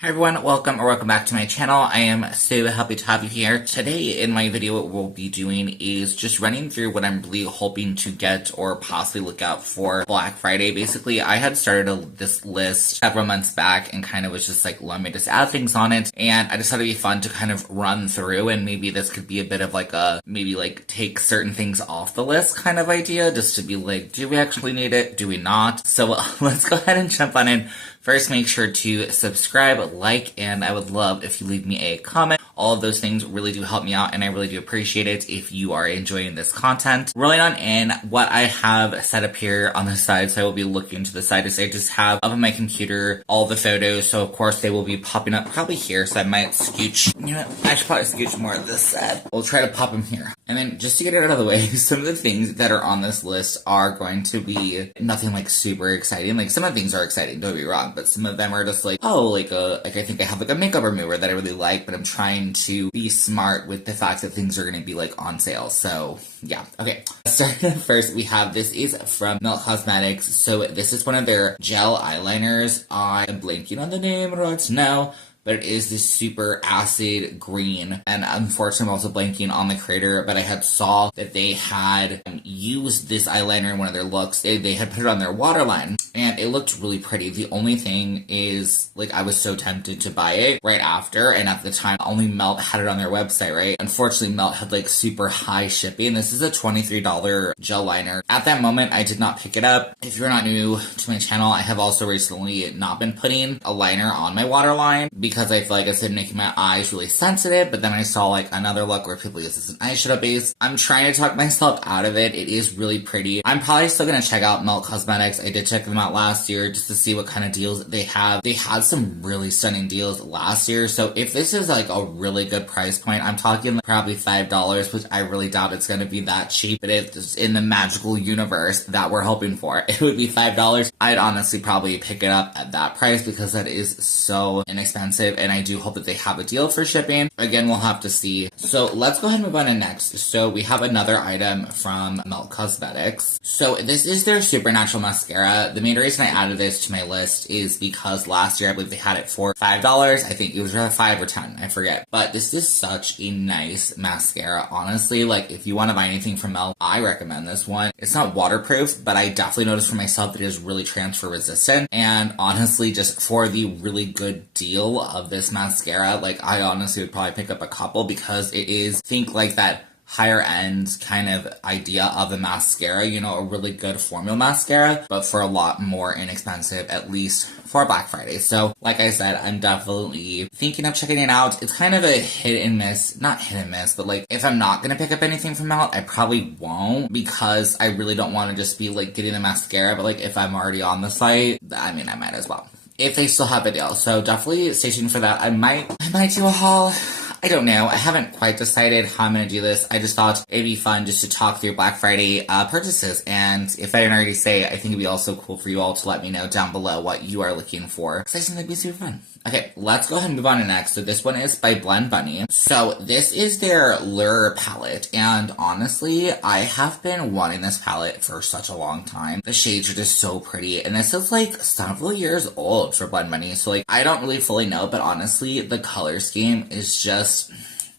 Hi everyone, welcome back to my channel. I am so happy to have you here. Today in my video what we'll be doing is just running through what I'm really hoping to get or possibly look out for Black Friday. Basically, I had started this list several months back and kind of was just like, let me just add things on it. And I just thought it'd be fun to kind of run through, and maybe this could be a bit of like a, maybe like take certain things off the list kind of idea, just to be like, do we actually need it? Do we not? So let's go ahead and jump on in. First, make sure to subscribe, like, and I would love if you leave me a comment. All of those things really do help me out, and I really do appreciate it if you are enjoying this content. Rolling on in, what I have set up here on the side, so I will be looking to the side, is I just have up on my computer all the photos, so of course they will be popping up probably here, so I might scooch, you know what, I should probably scooch more of this side. We'll try to pop them here. And then, just to get it out of the way, some of the things that are on this list are going to be nothing like super exciting. Like, some of the things are exciting, don't be wrong, but some of them are just like, oh, like I think I have like a makeup remover that I really like, but I'm trying to be smart with the fact that things are going to be like on sale. So yeah, okay. Starting first, we have, this is from Melt Cosmetics. So this is one of their gel eyeliners. I'm blanking on the name right now, but it is this super acid green, and unfortunately I'm also blanking on the creator, but I had saw that they had used this eyeliner in one of their looks. They had put it on their waterline, and it looked really pretty. The only thing is, like, I was so tempted to buy it right after, and at the time, only Melt had it on their website, right? Unfortunately, Melt had, like, super high shipping. This is a $23 gel liner. At that moment, I did not pick it up. If you're not new to my channel, I have also recently not been putting a liner on my waterline, because I feel like it's been making my eyes really sensitive, but then I saw like another look where people use this as an eyeshadow base. I'm trying to talk myself out of it. It is really pretty. I'm probably still gonna check out Melt Cosmetics. I did check them out last year just to see what kind of deals they have. They had some really stunning deals last year, so if this is like a really good price point, I'm talking like probably $5, which I really doubt it's gonna be that cheap, but if it's in the magical universe that we're hoping for, it would be $5. I'd honestly probably pick it up at that price because that is so inexpensive, and I do hope that they have a deal for shipping. Again, we'll have to see. So let's go ahead and move on to next. So we have another item from Melt Cosmetics. So this is their Supernatural Mascara. The main reason I added this to my list is because last year I believe they had it for $5. I think it was either 5 or 10, I forget. But this is such a nice mascara. Honestly, like, if you want to buy anything from Melt, I recommend this one. It's not waterproof, but I definitely noticed for myself that it is really transfer resistant. And honestly, just for the really good deal of this mascara, like, I honestly would probably pick up a couple, because it is, think like that higher end kind of idea of a mascara, you know, a really good formula mascara, but for a lot more inexpensive, at least for Black Friday. So like I said, I'm definitely thinking of checking it out. It's kind of a hit and miss, not hit and miss, but like, if I'm not gonna pick up anything from Melt, I probably won't, because I really don't want to just be like getting a mascara, but like, if I'm already on the site, I mean, I might as well, if they still have a deal. So definitely stay tuned for that. I might do a haul. I don't know. I haven't quite decided how I'm going to do this. I just thought it'd be fun just to talk through Black Friday purchases. And if I didn't already say, I think it'd be also cool for you all to let me know down below what you are looking for, because I think that'd be super fun. Okay, let's go ahead and move on to next. So this one is by Blend Bunny. So this is their Lure palette, and honestly, I have been wanting this palette for such a long time. The shades are just so pretty, and this is like several years old for Blend Bunny, so like, I don't really fully know, but honestly, the color scheme is just,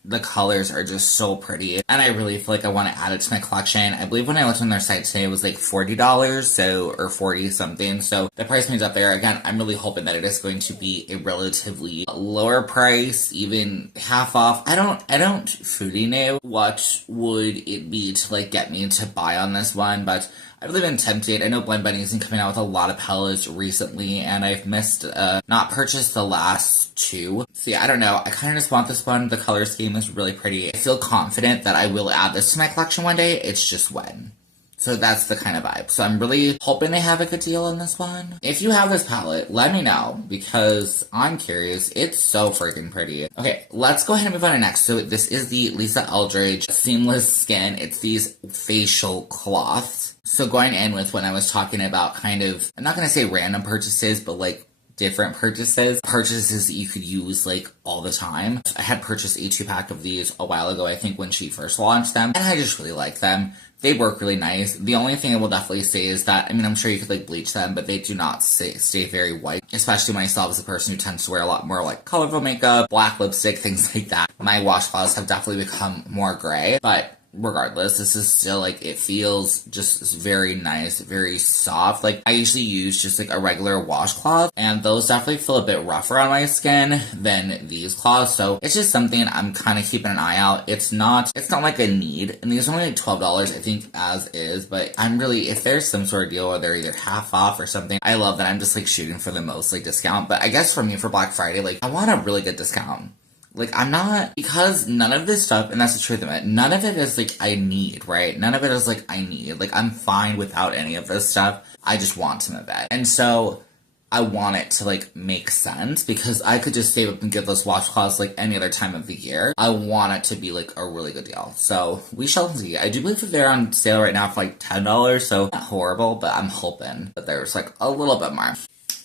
the colors are just so pretty, and I really feel like I want to add it to my collection. I believe when I looked on their site today, it was like $40, so, or 40 something, so the price point's up there. Again, I'm really hoping that it is going to be a relatively lower price, even half off. I don't fully know what would it be to like get me to buy on this one, but I've really been tempted. I know Blend Bunny has been coming out with a lot of palettes recently, and I've not purchased the last two. So yeah, I don't know. I kind of just want this one. The color scheme is really pretty. I feel confident that I will add this to my collection one day. It's just when. So that's the kind of vibe. So I'm really hoping they have a good deal on this one. If you have this palette, let me know, because I'm curious. It's so freaking pretty. Okay, let's go ahead and move on to next. So this is the Lisa Eldridge Seamless Skin. It's these facial cloths. So going in with when I was talking about kind of, I'm not going to say random purchases, but like different purchases that you could use like all the time. I had purchased a 2-pack of these a while ago, I think when she first launched them, and I just really like them. They work really nice. The only thing I will definitely say is that, I mean, I'm sure you could like bleach them, but they do not stay very white, especially myself as a person who tends to wear a lot more like colorful makeup, black lipstick, things like that. My washcloths have definitely become more gray, but regardless, this is still like, it feels just very nice, very soft. Like, I usually use just like a regular washcloth, and those definitely feel a bit rougher on my skin than these cloths, so it's just something I'm kind of keeping an eye out. It's not like a need, and these are only like $12, I think, as is, but I'm really, if there's some sort of deal where they're either half off or something, I love that I'm just like shooting for the most like discount. But I guess for me, for Black Friday, like, I want a really good discount. Like, I'm not, because none of this stuff, and that's the truth of it, none of it is like, I need, right? None of it is like, I need. Like, I'm fine without any of this stuff. I just want some of it. And so, I want it to like, make sense, because I could just save up and get those washcloths like any other time of the year. I want it to be like a really good deal. So, we shall see. I do believe that they're on sale right now for like $10, so not horrible, but I'm hoping that there's like a little bit more.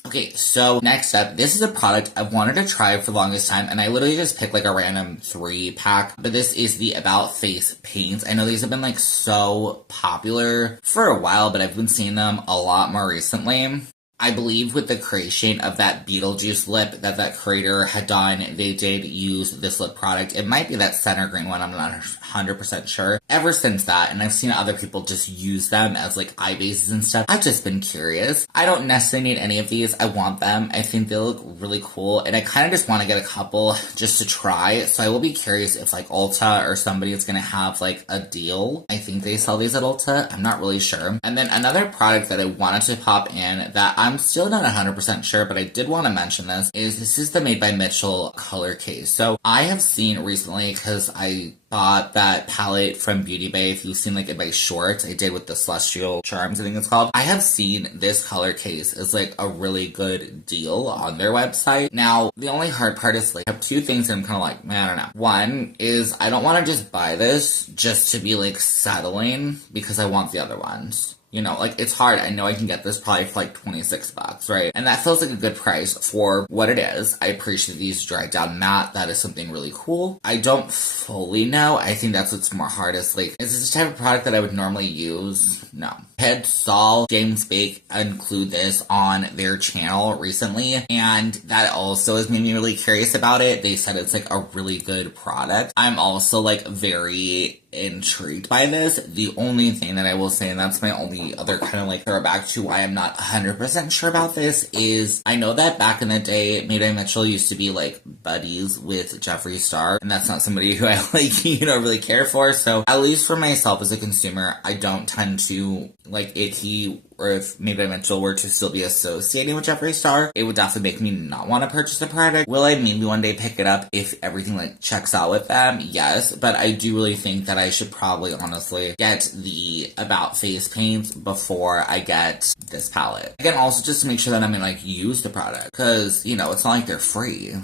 Okay, so next up, this is a product I've wanted to try for the longest time, and I literally just picked like a random 3-pack, but this is the About Face paints. I know these have been like so popular for a while, but I've been seeing them a lot more recently. I believe with the creation of that Beetlejuice lip that creator had done, they did use this lip product. It might be that center green one, I'm not 100% sure. Ever since that, and I've seen other people just use them as like eye bases and stuff, I've just been curious. I don't necessarily need any of these. I want them. I think they look really cool, and I kind of just want to get a couple just to try. So I will be curious if like Ulta or somebody is going to have like a deal. I think they sell these at Ulta. I'm not really sure. And then another product that I wanted to pop in that I'm still not 100% sure, but I did want to mention this is the Made by Mitchell color case. So I have seen recently, because I bought that palette from Beauty Bay. If you've seen like in my shorts, I did with the Celestial Charms, I think it's called. I have seen this color case as like a really good deal on their website. Now, the only hard part is like, I have two things that I'm kind of like, man, I don't know. One is I don't want to just buy this just to be like settling, because I want the other ones. You know, like, it's hard. I know I can get this probably for like $26, right? And that feels like a good price for what it is. I appreciate these dried down matte. That is something really cool. I don't fully know. I think that's what's more hardest. Like, is this the type of product that I would normally use? No. Had saw James Bake include this on their channel recently, and that also has made me really curious about it. They said it's like a really good product. I'm also like very intrigued by this. The only thing that I will say, and that's my only other kind of like throwback to why I'm not 100% sure about this, is I know that back in the day, Made by Mitchell used to be like buddies with Jeffree Star, and that's not somebody who I like, you know, really care for. So at least for myself as a consumer, I don't tend to like if he or if Made by Mitchell were to still be associating with Jeffree Star, it would definitely make me not want to purchase the product. Will I maybe one day pick it up if everything like checks out with them? Yes, but I do really think that I should probably honestly get the About Face paints before I get this palette. Again, also just to make sure that I'm gonna like use the product, because, you know, it's not like they're free.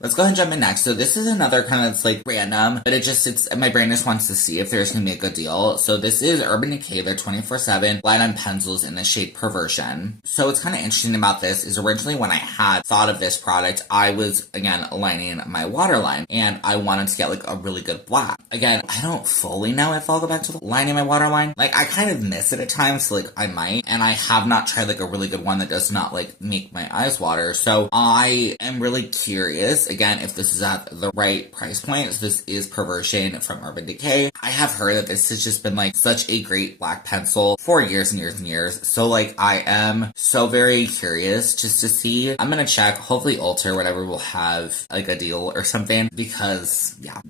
Let's go ahead and jump in next. So this is another kind of, it's like random, but it's my brain just wants to see if there's gonna be a good deal. So this is Urban Decay, their 24/7 light on pencils in the shade Perversion. So what's kind of interesting about this is originally when I had thought of this product, I was, again, lining my waterline, and I wanted to get like a really good black. Again, I don't fully know if I'll go back to lining my waterline. Like, I kind of miss it at times, so like I might, and I have not tried like a really good one that does not like make my eyes water. So I am really curious, again, if this is at the right price point. So this is Perversion from Urban Decay. I have heard that this has just been like such a great black pencil for years and years and years. So like, I am so very curious just to see. I'm gonna check, hopefully Ulta or whatever will have like a deal or something, because yeah.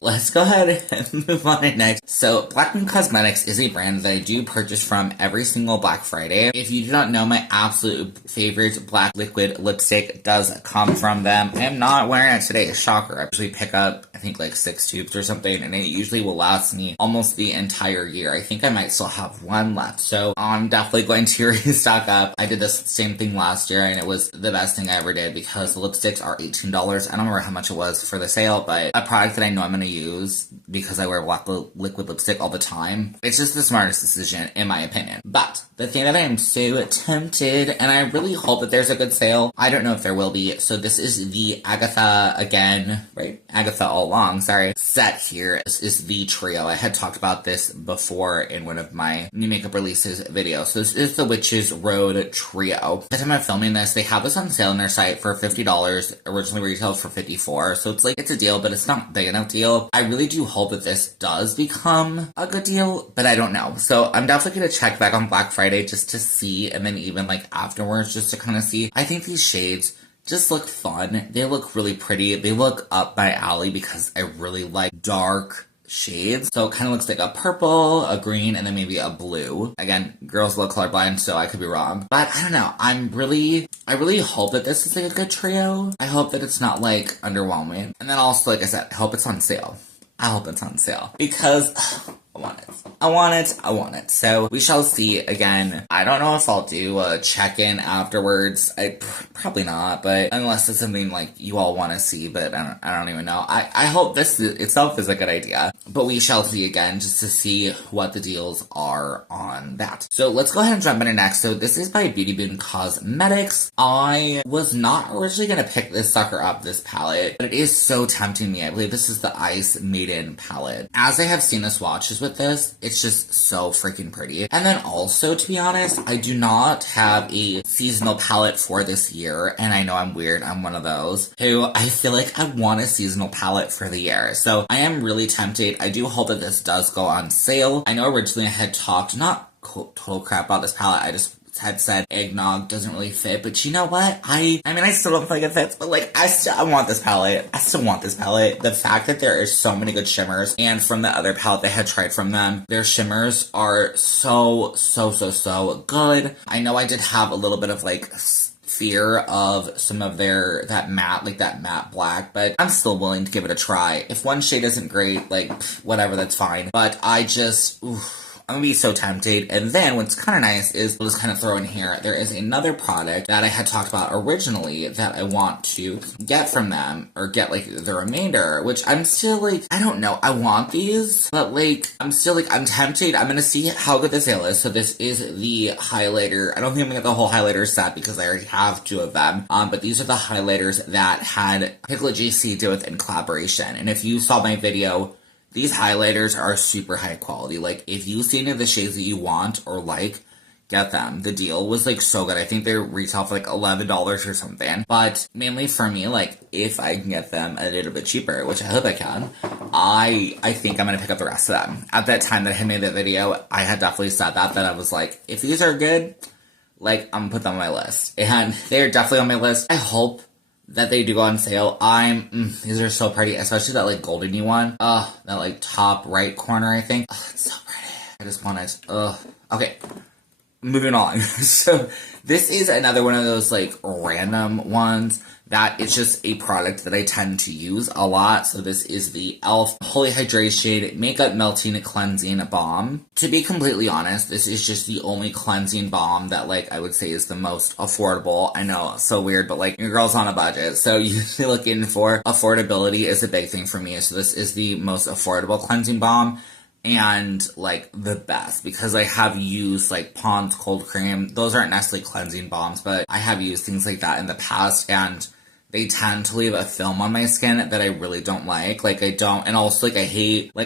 Let's go ahead and move on to next. So, Black Moon Cosmetics is a brand that I do purchase from every single Black Friday. If you do not know, my absolute favorite black liquid lipstick does come from them. I am not wearing it today, shocker. I usually pick up I think like 6 tubes or something, and it usually will last me almost the entire year. I think I might still have one left, so I'm definitely going to restock up. I did this same thing last year, and it was the best thing I ever did because the lipsticks are $18. I don't remember how much it was for the sale, but a product that I know I'm going to use because I wear black liquid lipstick all the time. It's just the smartest decision, in my opinion. But the thing that I am so tempted, and I really hope that there's a good sale. I don't know if there will be. So this is the Agatha again, right? Agatha all along, sorry. Set here. This is the trio. I had talked about this before in one of my new makeup releases videos. So this is the Witches Road Trio. At the time of filming this, they have this on sale on their site for $50. Originally retailed for $54. So it's like, it's a deal, but it's not big enough deal. I really do hope that this does become a good deal, but I don't know. So I'm definitely going to check back on Black Friday just to see, and then even like afterwards just to kind of see. I think these shades just look fun. They look really pretty. They look up my alley because I really like dark shades. So it kind of looks like a purple, a green, and then maybe a blue. Again, girls look colorblind, so I could be wrong. But I don't know. I really hope that this is like a good trio. I hope that it's not like underwhelming. And then also, like I said, I hope it's on sale. I hope it's on sale because I want it. I want it. I want it. So we shall see. Again, I don't know if I'll do a check-in afterwards. Probably not, but unless it's something like you all want to see, but I don't even know. I hope this itself is a good idea, but we shall see again just to see what the deals are on that. So let's go ahead and jump into next. So this is by Beauty Boon Cosmetics. I was not originally going to pick this sucker up, this palette, but it is so tempting me. I believe this is the Ice Maiden palette. As I have seen the swatches with this, it's just so freaking pretty. And then also, to be honest, I do not have a seasonal palette for this year, and I know I'm weird, I'm one of those who I feel like I want a seasonal palette for the year. So I am really tempted. I do hope that this does go on sale. I know originally I had talked, not total crap about this palette, I just had said eggnog doesn't really fit, but you know what? I mean, I still don't think it fits, but like, I want this palette. I still want this palette. The fact that there is so many good shimmers, and from the other palette they had tried from them, their shimmers are so good. I know I did have a little bit of like fear of some of that matte black, but I'm still willing to give it a try. If one shade isn't great, like, whatever, that's fine. But I just, I'm gonna be so tempted. And then what's kind of nice is, we'll just kind of throw in here, there is another product that I had talked about originally that I want to get from them, or get like the remainder, which I'm still like, I don't know, I want these, but like, I'm still like, I'm tempted. I'm gonna see how good the sale is. So this is the highlighter. I don't think I'm gonna get the whole highlighter set because I already have 2 of them. But these are the highlighters that had Pickle JC do with in collaboration. And if you saw my video, these highlighters are super high quality. Like, if you see any of the shades that you want or like, get them. The deal was like so good. I think they retail for like $11 or something. But mainly for me, like, if I can get them a little bit cheaper, which I hope I can, I think I'm gonna pick up the rest of them. At that time that I had made that video, I had definitely said that I was like, if these are good, like, I'm gonna put them on my list. And they're definitely on my list. I hope that they do go on sale. These are so pretty, especially that like goldeny one. That like top right corner, I think. It's so pretty. I just want it. Okay, moving on. So this is another one of those like random ones that it's just a product that I tend to use a lot. So this is the e.l.f. Holy Hydration Makeup Melting Cleansing Balm. To be completely honest, this is just the only cleansing balm that like I would say is the most affordable. I know, so weird, but like your girl's on a budget. So usually looking for affordability is a big thing for me. So this is the most affordable cleansing balm. And like the best, because I have used like Pond's cold cream. Those aren't necessarily cleansing balms, but I have used things like that in the past, and they tend to leave a film on my skin that I really don't like. Like, I don't, and also, like,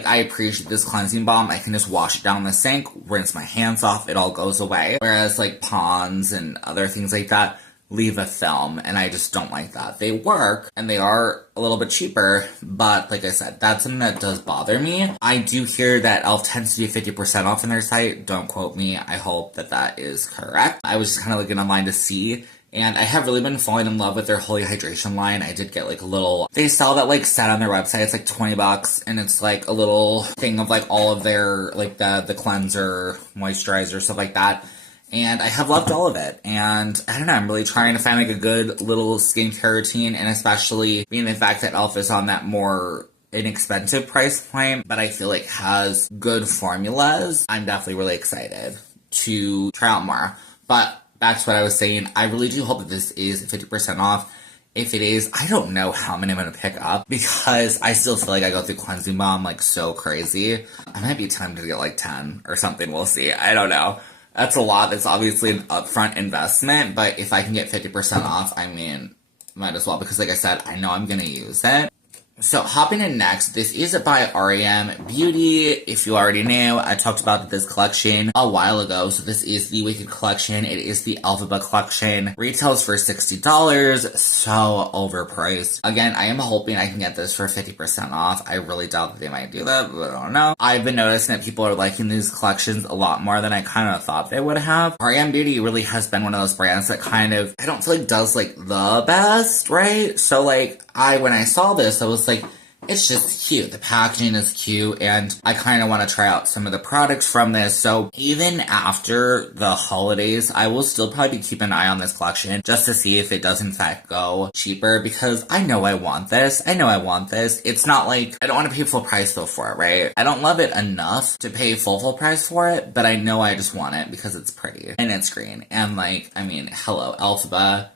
I appreciate this cleansing balm. I can just wash it down the sink, rinse my hands off, it all goes away. Whereas, like, Pond's and other things like that leave a film, and I just don't like that. They work, and they are a little bit cheaper, but like I said, that's something that does bother me. I do hear that e.l.f. tends to do 50% off on their site. Don't quote me. I hope that that is correct. I was just kind of looking online to see, and I have really been falling in love with their Holy Hydration line. I did get like a little, they sell that like set on their website. It's like $20, and it's like a little thing of like all of their, like the cleanser, moisturizer, stuff like that. And I have loved all of it. And I don't know, I'm really trying to find like a good little skincare routine, and especially being the fact that e.l.f. is on that more inexpensive price point, but I feel like has good formulas. I'm definitely really excited to try out more. But back to what I was saying, I really do hope that this is 50% off. If it is, I don't know how many I'm going to pick up because I still feel like I go through Cleansing Balm like so crazy. I might be tempted to get like 10 or something. We'll see. I don't know. That's a lot. That's obviously an upfront investment, but if I can get 50% off, I mean, might as well because like I said, I know I'm going to use it. So hopping in next, this is by REM Beauty. If you already knew, I talked about this collection a while ago. So this is the Wicked collection. It is the Alphaba collection. Retails for $60. So overpriced. Again, I am hoping I can get this for 50% off. I really doubt that they might do that, but I don't know. I've been noticing that people are liking these collections a lot more than I kind of thought they would have. REM Beauty really has been one of those brands that kind of, I don't feel like does like the best, right? So like, when I saw this, I was like, it's just cute. The packaging is cute, and I kind of want to try out some of the products from this. So even after the holidays, I will still probably keep an eye on this collection just to see if it does in fact go cheaper because I know I want this. I know I want this. It's not like I don't want to pay full price though for it, right? I don't love it enough to pay full price for it, but I know I just want it because it's pretty and it's green. And like, I mean, hello, Alphaba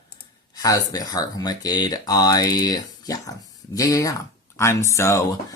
has the heart from Wicked. Yeah. I'm so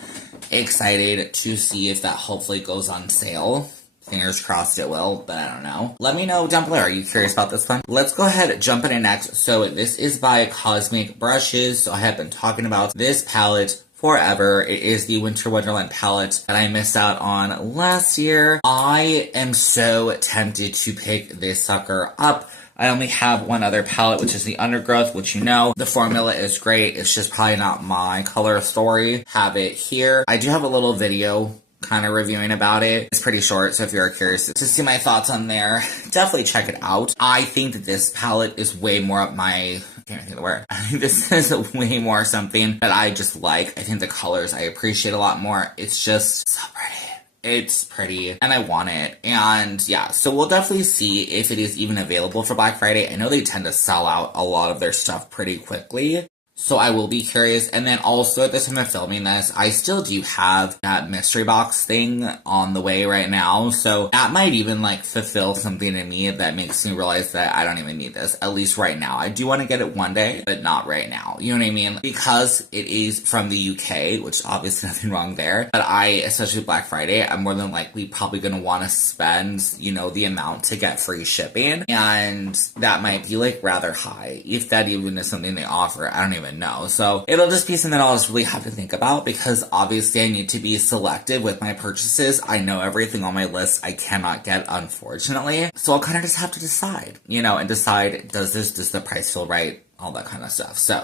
excited to see if that hopefully goes on sale. Fingers crossed it will, but I don't know. Let me know down below. Are you curious about this one? Let's go ahead and jump in next. So this is by Cosmic Brushes. So I have been talking about this palette forever. It is the Winter Wonderland palette that I missed out on last year. I am so tempted to pick this sucker up. I only have one other palette, which is the Undergrowth, which you know, the formula is great. It's just probably not my color story. Have it here. I do have a little video kind of reviewing about it. It's pretty short, so if you're curious to see my thoughts on there, definitely check it out. I think that this palette is way more up my, I can't think of the word. I think this is way more something that I just like. I think the colors I appreciate a lot more. It's just so pretty. It's pretty, and I want it, and yeah, so we'll definitely see if it is even available for Black Friday. I know they tend to sell out a lot of their stuff pretty quickly, so I will be curious. And then also at the time of filming this, I still do have that mystery box thing on the way right now, so that might even like fulfill something in me that makes me realize that I don't even need this, at least right now. I do want to get it one day, but not right now, you know what I mean? Because it is from the UK, which obviously nothing wrong there, but especially Black Friday, I'm more than likely probably going to want to spend, you know, the amount to get free shipping, and that might be like rather high, if that even is something they offer. I don't even know. So it'll just be something I'll just really have to think about because obviously I need to be selective with my purchases. I know everything on my list I cannot get, unfortunately. So I'll kind of just have to decide, you know, and decide, does the price feel right? All that kind of stuff. So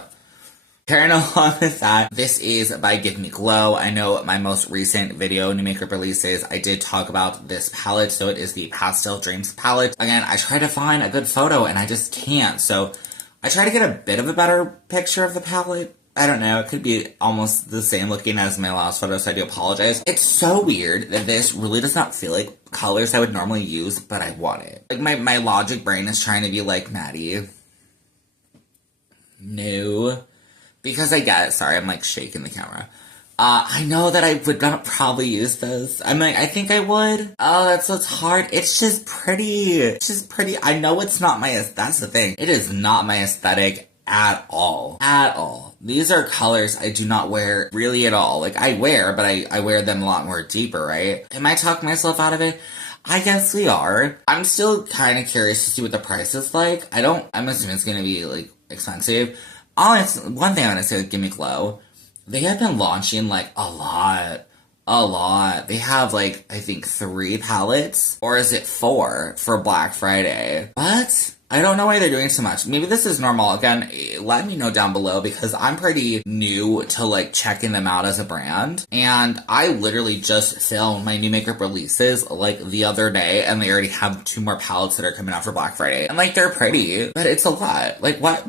carrying along with that, this is by Give Me Glow. I know my most recent video, new makeup releases, I did talk about this palette. So it is the Pastel Dreams palette. Again, I try to find a good photo and I just can't. So I try to get a bit of a better picture of the palette. I don't know, it could be almost the same looking as my last photo, so I do apologize. It's so weird that this really does not feel like colors I would normally use, but I want it. Like, my logic brain is trying to be like, Maddie, no. Because I get it, sorry, I'm like shaking the camera. I know that I would not probably use this. I'm like, I think I would. Oh, that's what's hard. It's just pretty. It's just pretty. I know it's not that's the thing. It is not my aesthetic at all. At all. These are colors I do not wear really at all. Like, I wear, but I wear them a lot more deeper, right? Am I talking myself out of it? I guess we are. I'm still kind of curious to see what the price is like. I'm assuming it's gonna be, like, expensive. One thing I'm gonna say with Give Me Glow, they have been launching, like, a lot. They have, like, I think 3 palettes, or is it 4 for Black Friday? What? I don't know why they're doing so much. Maybe this is normal. Again, let me know down below because I'm pretty new to like checking them out as a brand. And I literally just filmed my new makeup releases like the other day and they already have 2 more palettes that are coming out for Black Friday. And like they're pretty, but it's a lot. Like what?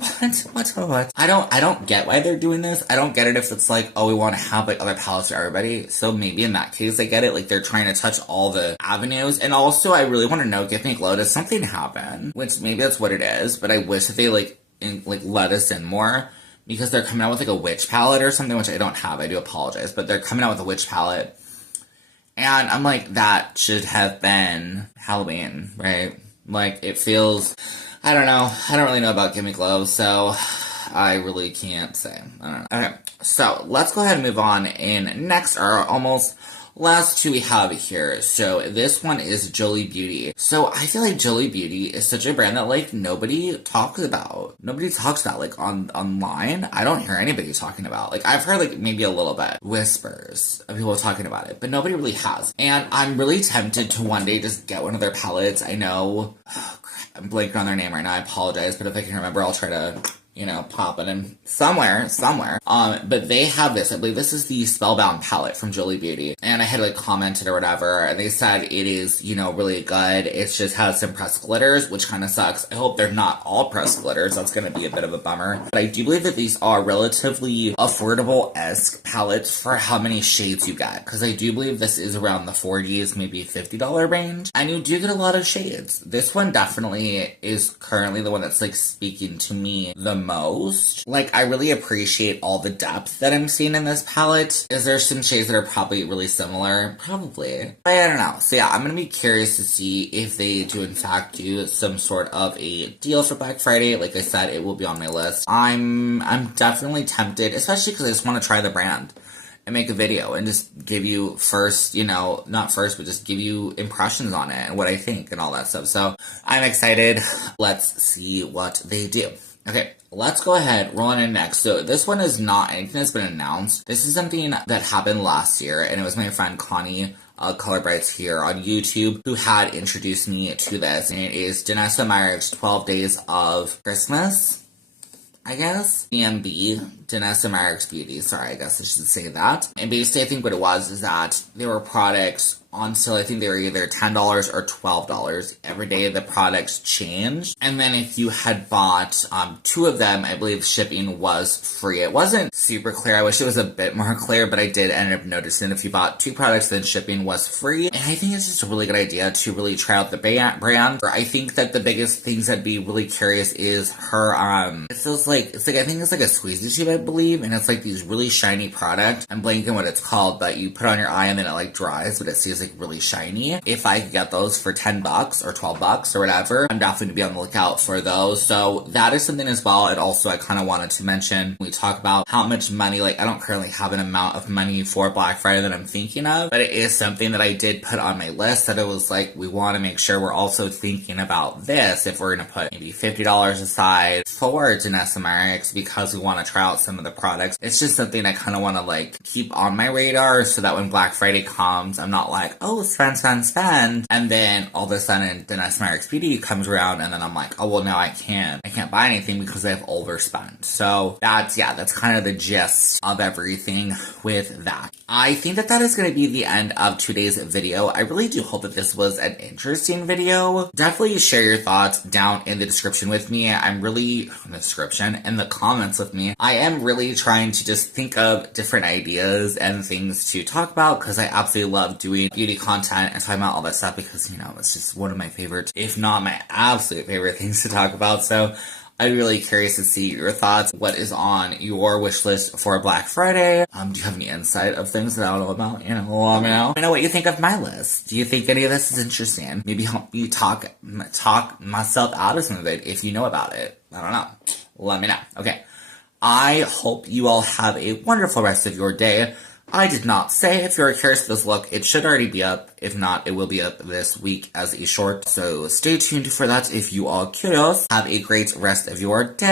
I don't get why they're doing this. I don't get it if it's like, oh, we want to have like other palettes for everybody. So maybe in that case I get it. Like they're trying to touch all the avenues. And also I really want to know, Give Me Glow, does something happen? Which maybe that's what it is, but I wish that they let us in more. because they're coming out with like a witch palette or something, which I don't have. I do apologize, but they're coming out with a witch palette. And I'm like, that should have been Halloween, right? Like, it feels, I don't know. I don't really know about Gimme Gloves, so I really can't say. I don't know. Okay, so let's go ahead and move on. And next are almost last two we have here. So this one is Jolie Beauty. So I feel like Jolie Beauty is such a brand that like nobody talks about. Nobody talks about like online. I don't hear anybody talking about. Like I've heard like maybe a little bit whispers of people talking about it, but nobody really has. And I'm really tempted to one day just get one of their palettes. I know, oh crap, I'm blanking on their name right now. I apologize, but if I can remember, I'll try to, you know, pop it in somewhere. But they have this, I believe this is the Spellbound palette from Jolie Beauty. And I had like commented or whatever, and they said it is, you know, really good. It's just has some pressed glitters, which kind of sucks. I hope they're not all pressed glitters. That's going to be a bit of a bummer. But I do believe that these are relatively affordable-esque palettes for how many shades you get. Because I do believe this is around the 40s, maybe $50 range. And you do get a lot of shades. This one definitely is currently the one that's like speaking to me the most. Like, I really appreciate all the depth that I'm seeing in this palette. Is there some shades that are probably really similar? Probably. But I don't know. So yeah, I'm gonna be curious to see if they do in fact do some sort of a deal for Black Friday. Like I said, it will be on my list. I'm definitely tempted, especially because I just want to try the brand and make a video and just give you first, you know, not first, but just give you impressions on it and what I think and all that stuff. So I'm excited. Let's see what they do. Okay, let's go ahead, rolling in next. So this one is not anything that's been announced. This is something that happened last year, and it was my friend Connie, Color Brights here on YouTube, who had introduced me to this, and it is Danessa Meyer's 12 Days of Christmas, I guess. DMB, Danessa Meyer's Beauty, sorry, I guess I should say that. And basically, I think what it was is that there were products on sale. I think they were either $10 or $12. Every day the products changed. And then if you had bought two of them, I believe shipping was free. It wasn't super clear. I wish it was a bit more clear, but I did end up noticing if you bought two products, then shipping was free. And I think it's just a really good idea to really try out the brand. I think that the biggest things I'd be really curious is her, I think it's like a squeezy tube, I believe, and it's like these really shiny products. I'm blanking what it's called, but you put it on your eye and then it like dries, but it seems like really shiny. If I could get those for $10 or $12 or whatever, I'm definitely gonna be on the lookout for those. So that is something as well. And also I kind of wanted to mention, we talk about how much money, like I don't currently have an amount of money for Black Friday that I'm thinking of, but it is something that I did put on my list that it was like, we want to make sure we're also thinking about this if we're gonna put maybe $50 aside for Danessa Meyer's because we want to try out some of the products. It's just something I kind of want to like keep on my radar so that when Black Friday comes, I'm not like, oh, spend, and then all of a sudden Danessa Meyer's Beauty comes around and then I'm like, oh well, now I can't buy anything because I've overspent. So that's kind of the gist of everything with that. I think that is going to be the end of today's video. I really do hope that this was an interesting video. Definitely share your thoughts down in the description with me. I'm really, in the description, in the comments with me. I am really trying to just think of different ideas and things to talk about because I absolutely love doing beauty content and talking about all that stuff because, you know, it's just one of my favorites, if not my absolute favorite things to talk about. So I'm really curious to see your thoughts. What is on your wish list for Black Friday? Do you have any insight of things that I don't know about? You know, let me know. Let me know what you think of my list. Do you think any of this is interesting? Maybe help me talk myself out of some of it if you know about it. I don't know. Let me know. Okay. I hope you all have a wonderful rest of your day. I did not say. If you're curious for this look, it should already be up. If not, it will be up this week as a short. So stay tuned for that if you are curious. Have a great rest of your day.